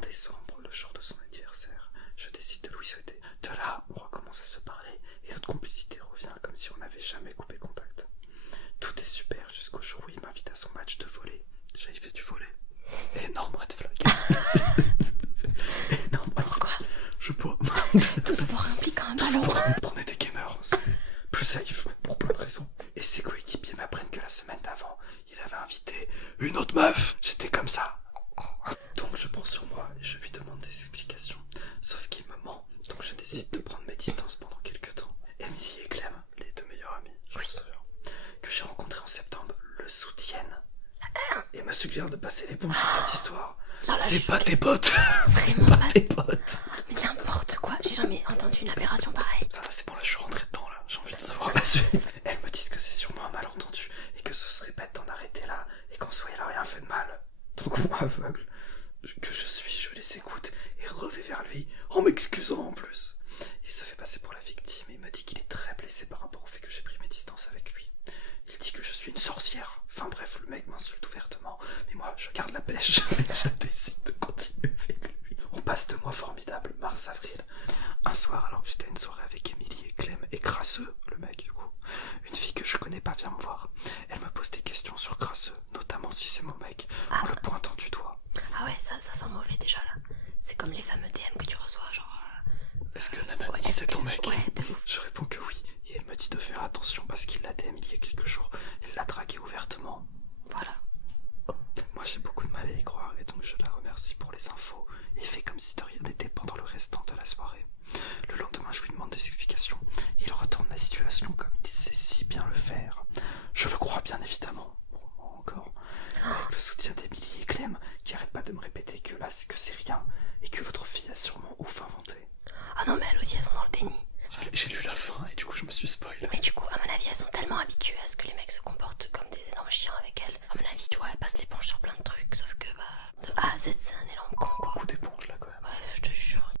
décembre, le jour de son anniversaire, je décide de lui souhaiter. De là, on recommence à se parler et notre complicité revient comme si on n'avait jamais coupé contact. Tout est super jusqu'au jour où il m'invite à son match de volley. J'avais fait du volley. Énorme red flag. Énorme red flag. Je pourrais... Tout sport implique un Tout ballon. sport, on est des gamers, c'est plus safe pour plein de raisons. Et ses coéquipiers m'apprennent que la semaine d'avant, il avait invité une autre meuf. J'étais comme ça. Donc je prends sur moi et je lui demande des explications. Sauf qu'il me ment, donc je décide de prendre mes distances pendant quelques temps. Emily et Clem, les deux meilleurs amis, je me souviens, que j'ai rencontrés en septembre, le soutiennent et me suggèrent de passer l'éponge sur cette histoire. Là, C'est pas tes potes. C'est Vraiment pas tes potes. Mais n'importe quoi, j'ai jamais entendu une aberration pareille. C'est bon, là je suis rentré dedans là, j'ai envie de savoir la suite. Elles me disent que c'est sûrement un malentendu et que ce serait bête d'en arrêter là et qu'en soi il a rien fait de mal. Donc moi aveugle que je suis, je les écoute et revais vers lui en m'excusant en plus. Il se fait passer pour la victime et me dit qu'il est très blessé par rapport au fait que j'ai pris mes distances avec lui. Il dit que je suis une sorcière. Enfin bref, le mec m'insulte ouvertement, mais moi je garde la pêche et je décide de continuer avec lui. On passe 2 mois formidables, mars-avril. Un soir, alors que j'étais à une soirée avec Emily et Clem, et Crasseux, le mec du coup, une fille que je connais pas vient me voir. Elle me pose des questions sur Crasseux, notamment si c'est mon mec, en le pointant du doigt. Ah ouais, ça sent mauvais déjà là. C'est comme les fameux DM que tu reçois, genre... Est-ce que Nanani c'est ton mec? Ouais, de ouf. Je réponds que oui, et elle me dit de faire attention parce qu'il l'a DM il y a quelques jours. Il l'a dragué ouvertement. Voilà. Moi j'ai beaucoup de mal à y croire et donc je la remercie pour les infos et fait comme si de rien n'était pendant le restant de la soirée. Le lendemain je lui demande des explications. Il retourne la situation comme il sait si bien le faire. Je le crois bien évidemment. Bon, encore. Avec le soutien d'Emily et Clem qui arrêtent pas de me répéter que là que c'est rien et que l'autre fille a sûrement ouf inventé. Ah non mais elles aussi elles sont dans le déni. J'ai lu la fin et du coup je me suis spoil. Mais du coup à mon avis elles sont tellement habituées à ce que les mecs se comportent comme des énormes chiens avec elles. À mon avis tu vois elles passent l'éponge sur plein de trucs sauf que bah de A à Z c'est